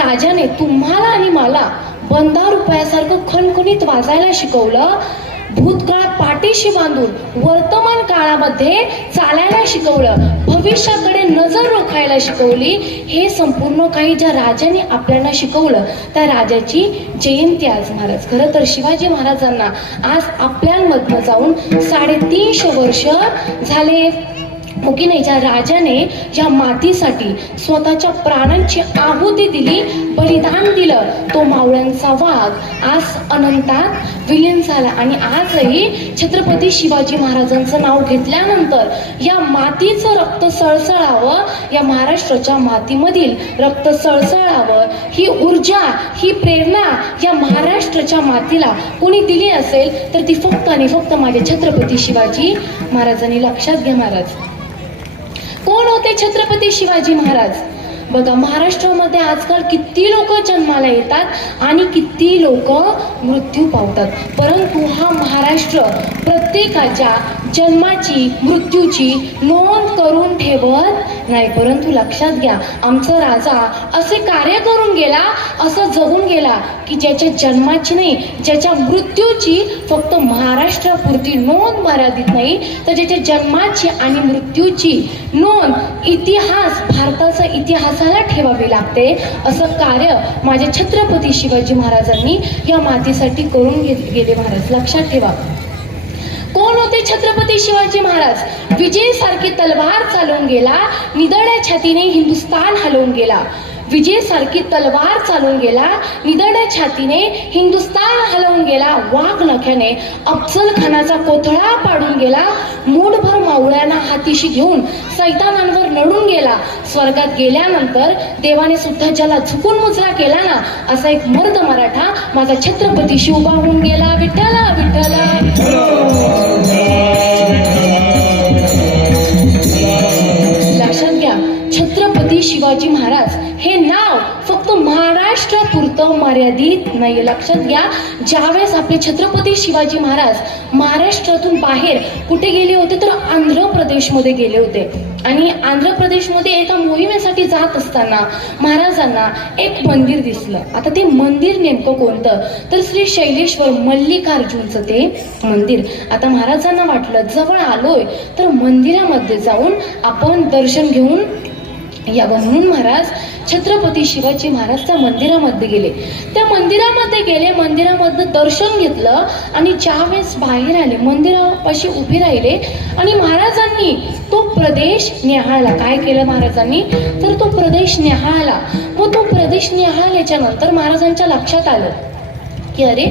राजाने तुम्हाला आणि मला बंदा रुपयासारखं खणखणीत वाजायला शिकवलं, भूतकाळात पाठीशी बांधून वर्तमान काळामध्ये चालायला शिकवलं, भविष्याकडे नजर रोखायला शिकवली. हे संपूर्ण काही ज्या राजाने आपल्याला शिकवलं त्या राजाची जयंती आज महाराज. खरं तर शिवाजी महाराजांना आज आपल्यामधनं जाऊन 350 वर्ष झाले हो की नाही. ज्या राजाने ज्या मातीसाठी स्वतःच्या प्राणांची आहुती दिली, बलिदान दिलं, तो मावळ्यांचा वाघ आज अनंतात विलीन झाला. आणि आजही छत्रपती शिवाजी महाराजांचं नाव घेतल्यानंतर या मातीचं रक्त सळसळावं, या महाराष्ट्राच्या मातीमधील रक्त सळसळावं, ही ऊर्जा, ही प्रेरणा या महाराष्ट्राच्या मातीला कोणी दिली असेल तर ती फक्त आणि फक्त माझे छत्रपती शिवाजी महाराजांनी. लक्षात घ्या महाराज, कोण होते छत्रपती शिवाजी महाराज? बघा, महाराष्ट्रामध्ये आजकाल किती लोक जन्माला येतात आणि किती लोक मृत्यू पावतात, परंतु हा महाराष्ट्र प्रत्येकाच्या जन्माची मृत्यूची नोंद करून ठेवत नाही. परंतु लक्षात घ्या, आमचा राजा असे कार्य करून गेला, असं जगून गेला की ज्याच्या जन्माची नाही, ज्याच्या मृत्यूची फक्त महाराष्ट्रापुरती नोंद मर्यादित नाही, तर ज्याच्या जन्माची आणि मृत्यूची नोंद इतिहास, भारताचा इतिहासाला ठेवावी लागते. असं कार्य माझ्या छत्रपती शिवाजी महाराजांनी या मातीसाठी करून गेले महाराज. लक्षात ठेवा, कोण होते छत्रपती शिवाजी महाराज? विजयसारखी तलवार चालवून गेला, निधड्या छातीने हिंदुस्थान हलवून गेला. विजयसारखी तलवार चालवून गेला, निधड्या छातीने हिंदुस्थान हलवून गेला. वाघ नख्याने अफजल खानाचा कोथळा पाडून गेला. मूठभर मावळ्यांना हातीशी घेऊन सैतानांवर लढून गेला. स्वर्गात गेल्यानंतर देवाने सुद्धा ज्याला झुकून मुजरा केला ना, असा एक मर्द मराठा माझा छत्रपती शिवबा होऊन गेला. विठ्ठला विठ्ठला. लक्षात घ्या, छत्रपती शिवाजी महाराज हे नाव फक्त महाराष्ट्रापुरतं मर्यादित नाही. लक्षात घ्या, ज्यावेळेस आपले छत्रपती शिवाजी महाराज महाराष्ट्रातून बाहेर कुठे गेले होते तर आंध्र प्रदेशमध्ये गेले होते. आणि आंध्र प्रदेशमध्ये एका मोहिमेसाठी जात असताना महाराजांना एक मंदिर दिसलं. आता ते मंदिर नेमकं कोणतं तर श्री शैलेश्वर मल्लिकार्जुनचं ते मंदिर. आता महाराजांना वाटलं जवळ आलोय तर मंदिरामध्ये जाऊन आपण दर्शन घेऊन यावं, म्हणून महाराज छत्रपती शिवाजी महाराज त्या मंदिरामध्ये गेले. त्या मंदिरामध्ये गेले, मंदिरामधनं दर्शन घेतलं आणि ज्यावेळेस बाहेर आले मंदिरापाशी उभे राहिले आणि महाराजांनी तो प्रदेश निहाळला. काय केलं महाराजांनी तर तो प्रदेश निहाळला. मग तो प्रदेश निहाळल्याच्या नंतर महाराजांच्या लक्षात आलं की अरे,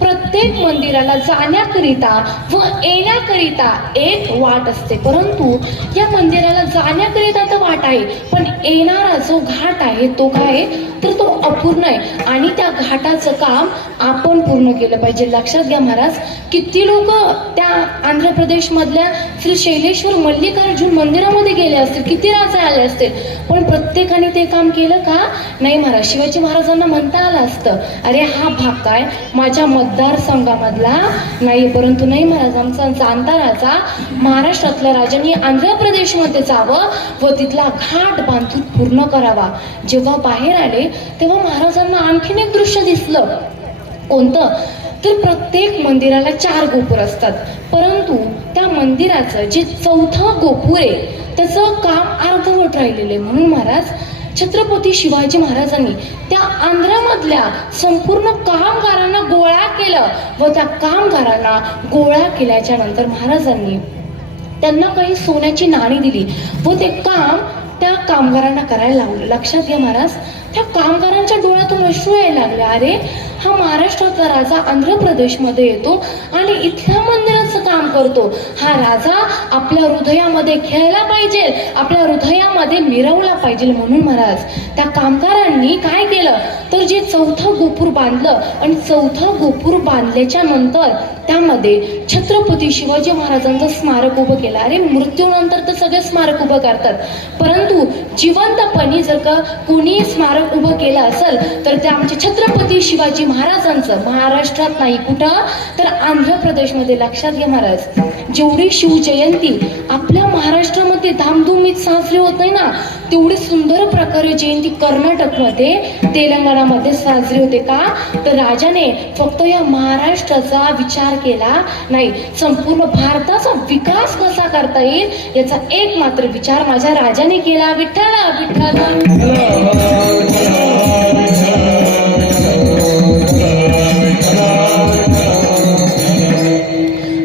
प्रत्येक मंदिराला जाण्याकरिता व येण्याकरिता एक वाट असते, परंतु या मंदिराला जाण्याकरिता तर वाट आहे, पण येणारा जो घाट आहे तो काय तर तो अपूर्ण आहे आणि त्या घाटाचं काम आपण पूर्ण केलं पाहिजे. लक्षात घ्या महाराज, किती लोक त्या आंध्र प्रदेशमधल्या श्री शैलेश्वर मल्लिकार्जुन मंदिरामध्ये गेले असतील, किती राजे आले असतील, पण प्रत्येकाने ते काम केलं का नाही महाराज. शिवाजी महाराजांना म्हणता आलं असतं अरे हा भाग काय माझ्या मतदारसंघामधला नाही, परंतु नाही महाराज, आमचा जाणता राजा महाराष्ट्रातल्या राजांनी आंध्र प्रदेशमध्ये जावं व तिथला घाट बांधून पूर्ण करावा. जेव्हा बाहेर आले तेव्हा महाराजांना आणखीन एक दृश्य दिसलं. कोणतं तर प्रत्येक मंदिराला 4 गोपुर असतात, परंतु त्या मंदिराचं जे 4थं गोपुर आहे त्याचं काम अर्धवट राहिलेलं आहे. म्हणून महाराज छत्रपती शिवाजी महाराजांनी त्या आंध्रामधल्या संपूर्ण कामगारांना गोळा केलं व त्या कामगारांना गोळा केल्याच्या नंतर महाराजांनी त्यांना काही सोन्याची नाणी दिली व ते काम त्या कामगारांना करायला लावलं. लक्षात घ्या महाराज, त्या कामगारांच्या डोळ्यातून अश्रू यायला लागले. अरे, हा महाराष्ट्राचा राजा आंध्र प्रदेशमध्ये येतो आणि इथल्या मंदिराचं काम करतो. हा राजा आपल्या हृदयामध्ये खेळला पाहिजे, आपल्या हृदयामध्ये मिरवला पाहिजे. म्हणून महाराज त्या कामगारांनी काय केलं तर जे 4थं गोपूर बांधलं आणि 4थं गोपूर बांधल्याच्या नंतर त्यामध्ये छत्रपती शिवाजी महाराजांचं स्मारक उभं केलं. अरे, मृत्यूनंतर तर सगळे स्मारक उभं करतात, परंतु जिवंतपणी जर का कोणी स्मारक उभं केलं असेल तर ते आमचे छत्रपती शिवाजी महाराजांचं. महाराष्ट्रात नाही, कुठं तर आंध्र प्रदेशमध्ये. लक्षात घ्या महाराज, जेवढी शिवजयंती आपल्या महाराष्ट्रामध्ये धामधुमीत साजरी होत नाही ना, तेवढी सुंदर प्रकारे जयंती कर्नाटकमध्ये, तेलंगणामध्ये साजरी होते. का तर राजाने फक्त या महाराष्ट्राचा विचार केला नाही, संपूर्ण भारताचा विकास कसा करता येईल याचा एक मात्र विचार माझ्या राजाने केला. विठ्ठला विठ्ठला.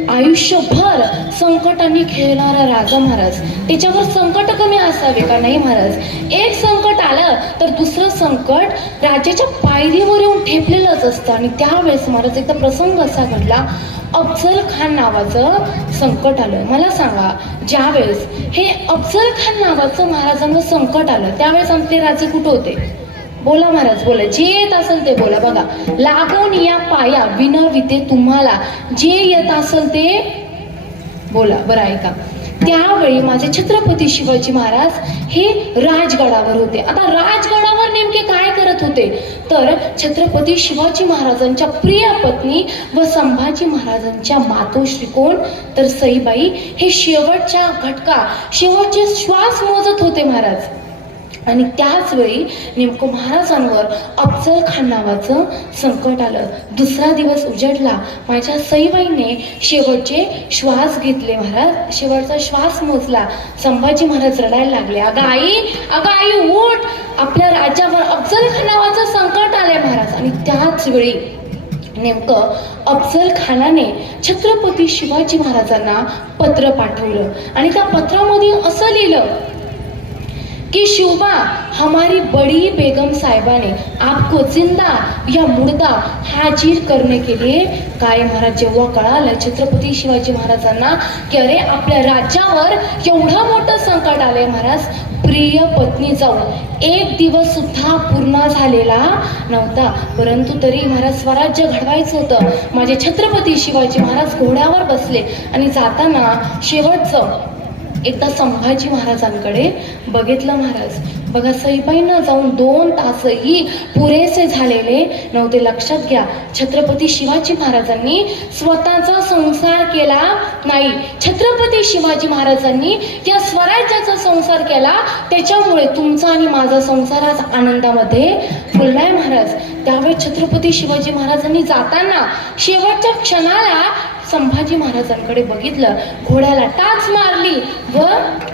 आयुष्यभर संकटांनी खेळणारा राजा महाराज, त्याच्यावर संकट कमी असावे का? नाही महाराज. एक संकट आलं तर दुसरं संकट राज्याच्या पायरीवर येऊन ठेपलेलंच असतं. आणि त्यावेळेस महाराज एकदा प्रसंग असा घडला, अफजल खान नावाचं संकट आलं. मला सांगा, ज्यावेळेस हे अफजल खान नावाचं महाराजांना संकट आलं त्यावेळेस आमचे राजे कुठे होते? बोला महाराज, बोला, जे येत असेल ते बोला. बघा, लागून या पाया विनविते तुम्हाला, जे येत असेल ते बोला. बरं ऐका, त्यावेळी माझे छत्रपती शिवाजी महाराज हे राजगडावर होते. आता राजगडावर नेमके काय करत होते तर छत्रपती शिवाजी महाराजांच्या प्रिय पत्नी व संभाजी महाराजांच्या मातोश्री कोण तर सईबाई हे शेवटच्या घटका, शेवटचे श्वास मोजत होते महाराज. आणि त्याच वेळी नेमकं महाराजांवर अफजल खान नावाचं संकट आलं. दुसरा दिवस उजडला, माझ्या सईबाईने शेवटचे श्वास घेतले महाराज, शेवटचा श्वास मोजला. संभाजी महाराज रडायला लागले, अगं आई उठ, आपल्या राज्यावर अफजल खान नावाचं संकट आलंय महाराज. आणि त्याच वेळी नेमकं अफजल खानाने छत्रपती शिवाजी महाराजांना पत्र पाठवलं. आणि त्या पत्रामध्ये असं लिहिलं कि शिवबा, हमारी बड़ी बेगम साहिबा ने आपको जिंदा या मुर्दा हाजिर करने के लिए. काय महाराज, जेव्हा कळालं छत्रपती शिवाजी महाराजांना की अरे आपल्या राज्यावर एवढं मोठं संकट आलंय महाराज, प्रिय पत्नी जाऊन एक दिवस सुद्धा पूर्ण झालेला नव्हता, परंतु तरी महाराज स्वराज्य घडवायचं होतं. माझे छत्रपती शिवाजी महाराज घोड्यावर बसले आणि जाताना शेवटचं एकदा संभाजी महाराजांकडे बघितलं महाराज. बघा, सईबाईंना जाऊन 2 तासही पुरेसे झालेले नव्हते. लक्षात घ्या, छत्रपती शिवाजी महाराजांनी स्वतःचा संसार केला नाही, छत्रपती शिवाजी महाराजांनी या स्वराज्याचा संसार केला. त्याच्यामुळे तुमचा आणि माझा संसार आज आनंदामध्ये फुललाय महाराज. त्यावेळी छत्रपती शिवाजी महाराजांनी जाताना शेवटच्या क्षणाला संभाजी महाराजांकडे बघितलं, घोड्याला टाच मारली व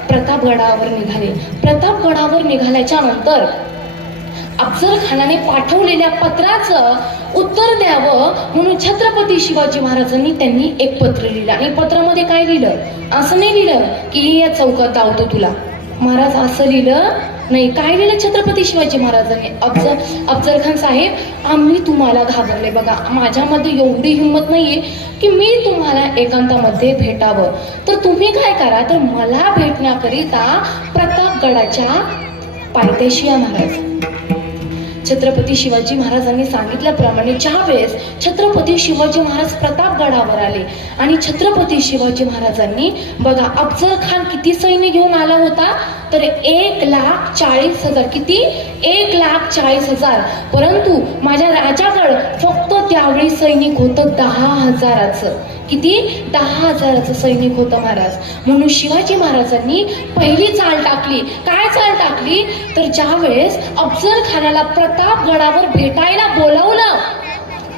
प्रतापगडावर निघाले. प्रतापगडावर निघाल्याच्या नंतर अफजल खानाने पाठवलेल्या पत्राचं उत्तर द्यावं म्हणून छत्रपती शिवाजी महाराजांनी त्यांनी एक पत्र लिहिलं. आणि पत्रामध्ये काय लिहिलं? असं नाही लिहिलं की या चौकात धावतो तुला महाराज, असं लिहिलं नाही. काय लिहिलं छत्रपती शिवाजी महाराजांनी? अफजल खान साहेब, आम्ही तुम्हाला घाबरले. बघा, माझ्यामध्ये एवढी हिंमत नाहीये की मी तुम्हाला एकांतामध्ये भेटावं, तर तुम्ही काय करा तर मला भेटण्याकरिता प्रतापगडाच्या पायथ्याशी या महाराज. छत्रपती शिवाजी महाराजांनी सांगितल्याप्रमाणे ज्यावेळेस छत्रपती शिवाजी महाराज प्रतापगडावर आले आणि छत्रपती शिवाजी महाराजांनी बघा, अफजल खान किती सैन्य घेऊन आला होता तर 1,40,000. किती? 1,40,000. परंतु माझ्या राजाकडं फक्त त्यावेळी सैनिक होतं 10,000चं. किती? 10,000चं सैनिक होतं महाराज. म्हणून शिवाजी महाराजांनी पहिली चाल टाकली. काय चाल टाकली तर ज्यावेळेस अफजल खानाला प्रतापगडावर भेटायला बोलावलं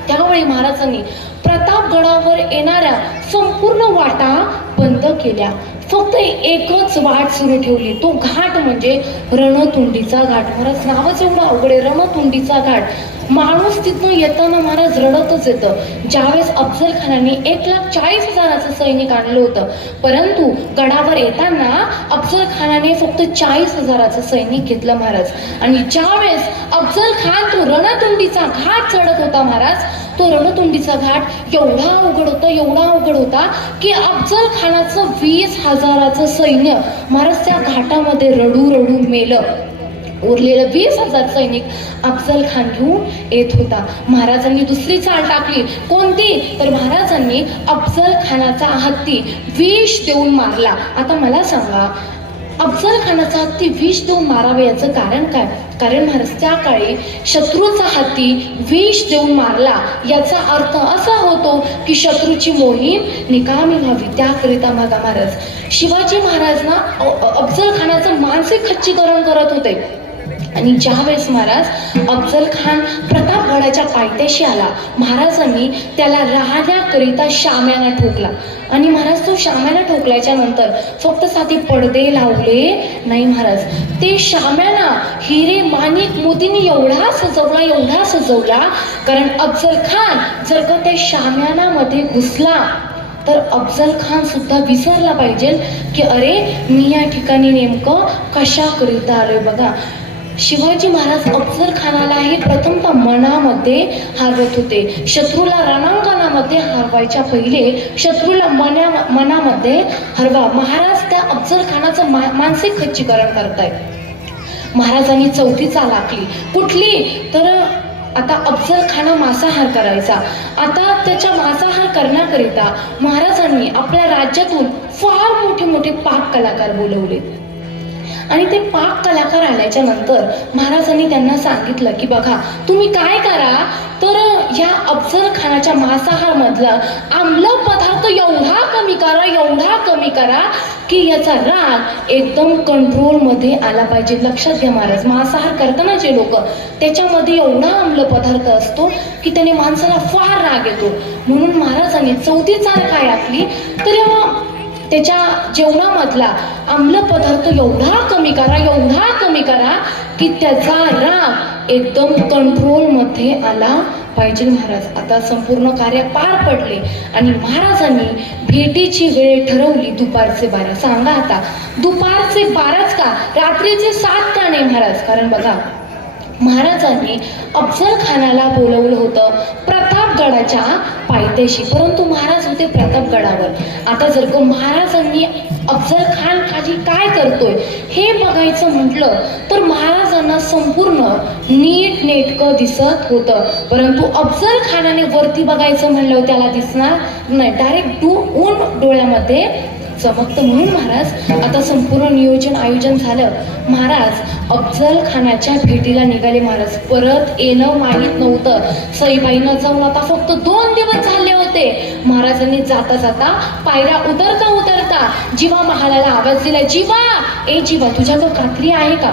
त्यावेळी महाराजांनी प्रतापगडावर येणाऱ्या संपूर्ण वाटा बंद केल्या. फक्त एकच वाट सुरू ठेवली, तो घाट म्हणजे रणतुंडीचा घाट. महाराज, नावच एवढं अवघड आहे, रणतुंडीचा घाट. माणूस तिथून येताना महाराज रडतच येतं. ज्यावेळेस अफजल खानाने 1,40,000चं सैनिक आणलं होतं, परंतु गडावर येताना अफजल खानाने फक्त 40,000चं सैनिक घेतलं महाराज. आणि ज्यावेळेस अफजल खान तो रणतुंडीचा घाट चढत होता महाराज, तो रणतुंडीचा घाट एवढा अवघड होता की अफजल खानाचं 20,000चं सैन्य महाराज त्या घाटामध्ये रडू मेलं. उरलेलं 20,000 सैनिक अफजल खान घेऊन येत होता. महाराजांनी दुसरी चाल टाकली. कोणती? तर महाराजांनी अफजल खानाचा हत्ती विष देऊन मारला. आता मला सांगा, अफजल खानाचा हत्ती विष देऊन मारावे याचं कारण काय? कारण महाराज त्या काळी शत्रूचा हत्ती विष देऊन मारला याचा अर्थ असा होतो की शत्रूची मोहीम निकामी व्हावी. त्याकरिता माझा महाराज शिवाजी महाराज ना अफजल खानाचं मानसिक खच्चीकरण करत होते. आणि ज्यावेळेस महाराज अफजल खान प्रतापगडाच्या पायथ्याशी आला, महाराजांनी त्याला राहण्याकरिता शाम्याना ठोकला. आणि महाराज तो शाम्याना ठोकल्याच्या नंतर फक्त साधी पडदे लावले नाही महाराज, ते शाम्याना हिरे माणिक मोतीने एवढा सजवला कारण अफजल खान जर का त्या शाम्यानामध्ये घुसला तर अफजल खान सुद्धा विसरला पाहिजे की अरे मी या ठिकाणी नेमकं कशाकरिता आलोय. बघा शिवाजी महाराज अफजल खानाला हे प्रथमतः मनामध्ये हरवत होते. शत्रूला रणांगणामध्ये हरवायच्या पहिले शत्रूला मनामध्ये हरवा. महाराज त्या अफजल खानाचं मानसिक खच्चीकरण करतायत. महाराजांनी चौथी चाल आखली. कुठली? तर आता अफजल खाना मांसाहार करायचा. आता त्याच्या मांसाहार करण्याकरिता महाराजांनी आपल्या राज्यातून फार मोठे पाक कलाकार बोलवले. आणि ते पाक कलाकार आल्याच्या नंतर महाराजांनी त्यांना सांगितलं की बघा तुम्ही काय करा, तर या अफजल खानाच्या मांसाहार मधला आम्ल पदार्थ एवढा कमी करा की याचा राग एकदम कंट्रोल मध्ये आला पाहिजे. लक्षात घ्या महाराज, मांसाहार करताना जे लोक त्याच्यामध्ये एवढा आम्ल पदार्थ असतो की त्याने माणसाला फार राग येतो. म्हणून महाराजांनी चौथी चाल काय आखली, तर त्याच्या जेवणामधला आम्ल पदार्थ एवढा कमी करा की त्याचा राग एकदम कंट्रोलमध्ये आला पाहिजे. महाराज आता संपूर्ण कार्य पार पडले आणि महाराजांनी भेटीची वेळ ठरवली दुपारचे 12. सांगा आता दुपारचे 12च का, रात्रीचे 7 का नाही महाराज? कारण बघा महाराजांनी अफजल खानाला बोलवलं होतं प्रतापगडाच्या पायथ्याशी, परंतु महाराज होते प्रतापगडावर. आता जर का महाराजांनी अफजल खान खाली काय करतोय हे बघायचं म्हटलं तर महाराजांना संपूर्ण नीट नेटकं दिसत होतं, परंतु अफजल खानाने वरती बघायचं म्हणलं त्याला दिसणार नाही, डायरेक्ट ऊन डोळ्यामध्ये चमकतं. म्हणून महाराज आता संपूर्ण नियोजन आयोजन झालं. महाराज अफजल खानाच्या भेटीला निघाले. महाराज परत येणं माहीत नव्हतं. सईबाईनं जाऊन आता फक्त 2 दिवस झाले होते. महाराजांनी जाता पायऱ्या उतरता जीवा महालाला आवाज दिला, जीवा तुझ्याकडे कात्री आहे का?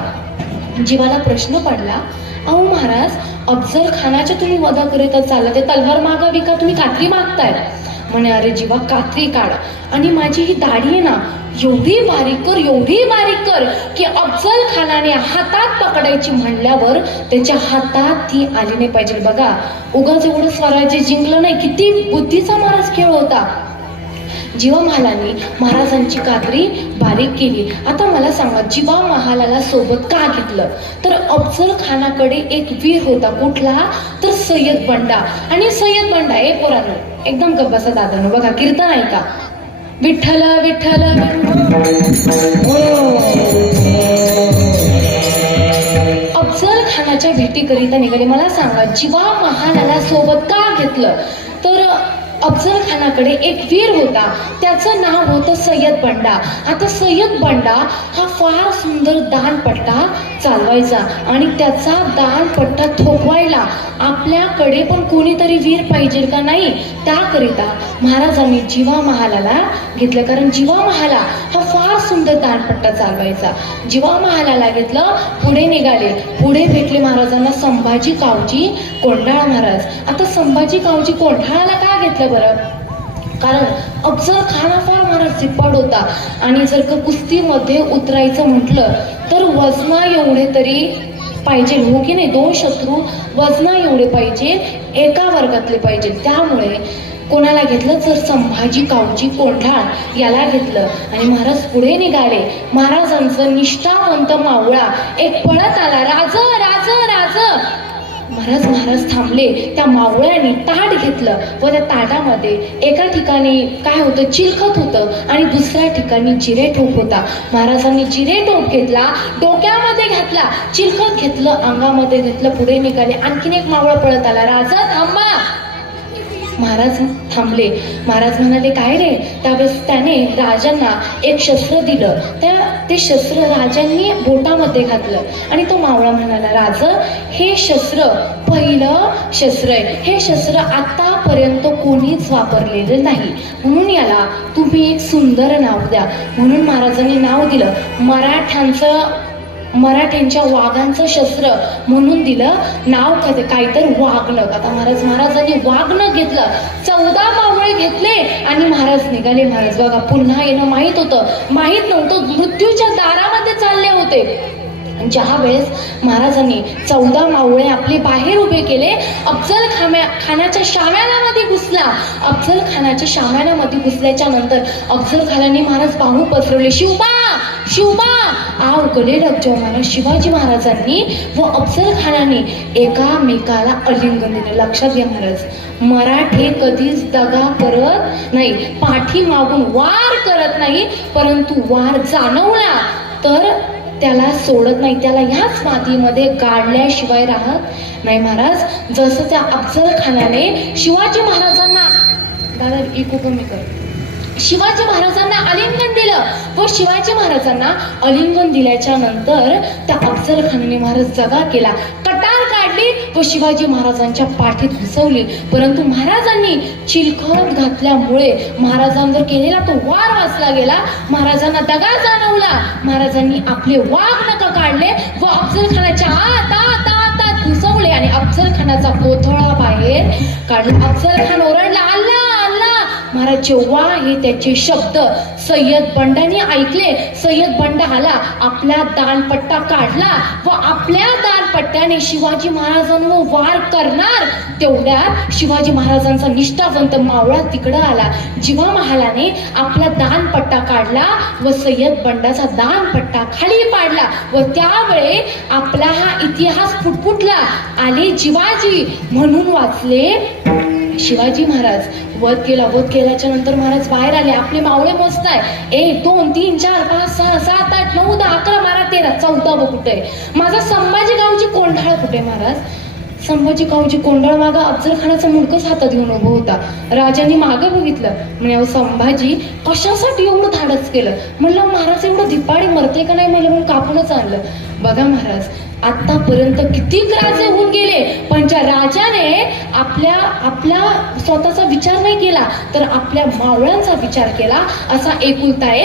जीवाला प्रश्न पडला, अहो महाराज अफजल खानाच्या तुम्ही वधा करीतच चालला, ते तलवार मागावी का तुम्ही कात्री मागताय? म्हणे अरे जीवा कात्री काढ, आणि माझी ही दाढी आहे ना एवढी बारीक कर की अफजल खानाने हातात पकडायची म्हणल्यावर त्याच्या हातात ती आली नाही पाहिजे. बघा उगाच एवढं स्वराज्य जिंकलं नाही, किती बुद्धीचा महाराज खेळ होता. जीवा महालाने महाराजांची कात्री बारीक केली. आता मला सांगा जीवा महालाला सोबत का घेतलं, तर अफजल खानाकडे एक वीर होता. कुठला? तर सय्यद बंडा. आणि सय्यद बंडा पोरांनो एकदम गप्पा दादानो बघा कीर्तन आहे का, विठ्ठल विठ्ठल. अफजल खानाच्या भेटीकरिता निघाले. मला सांगा जीवा महालाला सोबत का घेतलं, तर अफजल खानाकडे एक वीर होता, त्याचं नाव होतं सय्यद बंडा. आता सय्यद बंडा हा फार सुंदर दानपट्टा चालवायचा आणि त्याचा दानपट्टा थोपवायला आपल्याकडे पण कोणीतरी वीर पाहिजे का नाही, त्याकरिता महाराजांनी जीवा महालाला घेतलं. कारण जीवा महाला हा फार सुंदर दानपट्टा चालवायचा. जीवा महालाला घेतलं, पुढे निघाले. पुढे भेटले महाराजांना संभाजी कावजी कोंढाळा महाराज. आता संभाजी कावजी कोंढाळाला का घेतलं बरं, कारण अफजल खान फार महाराज जिप्पाड होता आणि जर का कुस्तीमध्ये उतरायचं म्हटलं तर वजना एवढे तरी पाहिजे, हो की नाही? 2 शत्रू वजना एवढे पाहिजे, एका वर्गातले पाहिजे. त्यामुळे कोणाला घेतलं तर संभाजी कावजी कोंढाळ याला घेतलं आणि महाराज पुढे निघाले. महाराजांचं निष्ठावंत मावळा एक पळत आला, राज राज राज. महाराज थांबले. त्या मावळ्याने ताट घेतलं व त्या ताटामध्ये एका ठिकाणी काय होतं, चिलखत होतं आणि दुसऱ्या ठिकाणी जिरेटोप होता. महाराजांनी जिरेटोप घेतला, डोक्यामध्ये घातला, चिलखत घेतलं, अंगामध्ये घेतलं, पुढे निघाले. आणखीन एक मावळा पळत आला, राजा थांबा. महाराज थांबले. महाराज म्हणाले काय रे? त्यावेळेस त्याने राजांना एक शस्त्र दिलं. त्या ते शस्त्र राजांनी बोटामध्ये घातलं आणि तो मावळा म्हणाला, राज, हे शस्त्र पहिलं शस्त्र आहे, हे शस्त्र आतापर्यंत कोणीच वापरलेलं नाही, म्हणून याला तुम्ही एक सुंदर नाव द्या. म्हणून महाराजांनी नाव दिलं मराठ्यांच्या वाघांचं शस्त्र म्हणून दिलं नाव काय तर वाघनख. आता महाराजांनी वाघनख घेतलं, 14 मावळे घेतले आणि महाराज निघाले. महाराज बघा पुन्हा येणं माहीत नव्हतं, मृत्यूच्या दारामध्ये चालले होते. ज्या वेळेस महाराजांनी 14 मावळे आपले बाहेर उभे केले, अफजल खानाच्या शाम्यानामध्ये घुसला. अफजल खानाच्या शाम्यानामध्ये घुसल्याच्या नंतर अफजल खानाने महाराज बाहू पसरवले, शिवबा आव गले लग जाऊ. महाराज शिवाजी महाराजांनी व अफजल खानाने एकामेकाला आलिंगन दिलं. लक्षात घ्या महाराज, मराठे कधीच दगा करत नाही, पाठीमागून वार करत नाही, परंतु वार जाणवला तर त्याला सोडत नाही, त्याला ह्याच मातीमध्ये गाडल्याशिवाय राहत नाही. महाराज जसं त्या अफजल खानाने शिवाजी महाराजांना शिवाजी महाराजांना आलिंगन दिलं व शिवाजी महाराजांना आलिंगन दिल्याच्या नंतर त्या अफजल खानाने महाराज जगा केला, कटार काढली व शिवाजी महाराजांच्या पाठीत घुसवली. परंतु महाराजांनी चिलखत घातल्यामुळे महाराजांवर केलेला तो वार वाचला गेला. महाराजांना दगा जाणवला. महाराजांनी आपले वाघनख काढले व अफजल खानाच्या आत घुसवले आणि अफजल खानाचा कोथळा बाहेर काढला. अफजल खान ओरडला, अल्ला. महाराज जेव्हा हे त्याचे शब्द सय्यद बंडाने ऐकले, सय्यद बंडा आला, आपला दानपट्टा काढला व आपल्या दानपट्ट्याने शिवाजी महाराजांवर वार करणार तेवढ्या शिवाजी महाराजांचा निष्ठावंत मावळा तिकडं आला. जिवा महालाने आपला दानपट्टा काढला व सय्यद बंडाचा दानपट्टा खाली पाडला व त्यावेळे आपला हा इतिहास फुटफुटला. आले जिवाजी म्हणून वाचले शिवाजी महाराज. वध केल्याच्या नंतर महाराज बाहेर आले. आपले मावळे मस्त आहे, 1 2 3 4 5 6 7 8 9 10 11 12 13 14 कुठे? माझा संभाजी गावची कोंढाळ कुठे? महाराज संभाजी गावची कोंढाळ मागा अफजल खानाचा मुंडकच हातात घेऊन उभं होता. राजांनी मागे बघितलं, म्हणे संभाजी कशासाठी एवढं धाडस केलं? म्हणलं महाराज एवढं धिपाडी मरते का नाही मला म्हणून कापूनच आणलं. बघा महाराज आतापर्यंत किती राजे होऊन गेले, पण ज्या राजाने आपला स्वतःचा विचार नाही केला तर आपल्या मावळ्यांचा विचार केला, असा एकुलता एक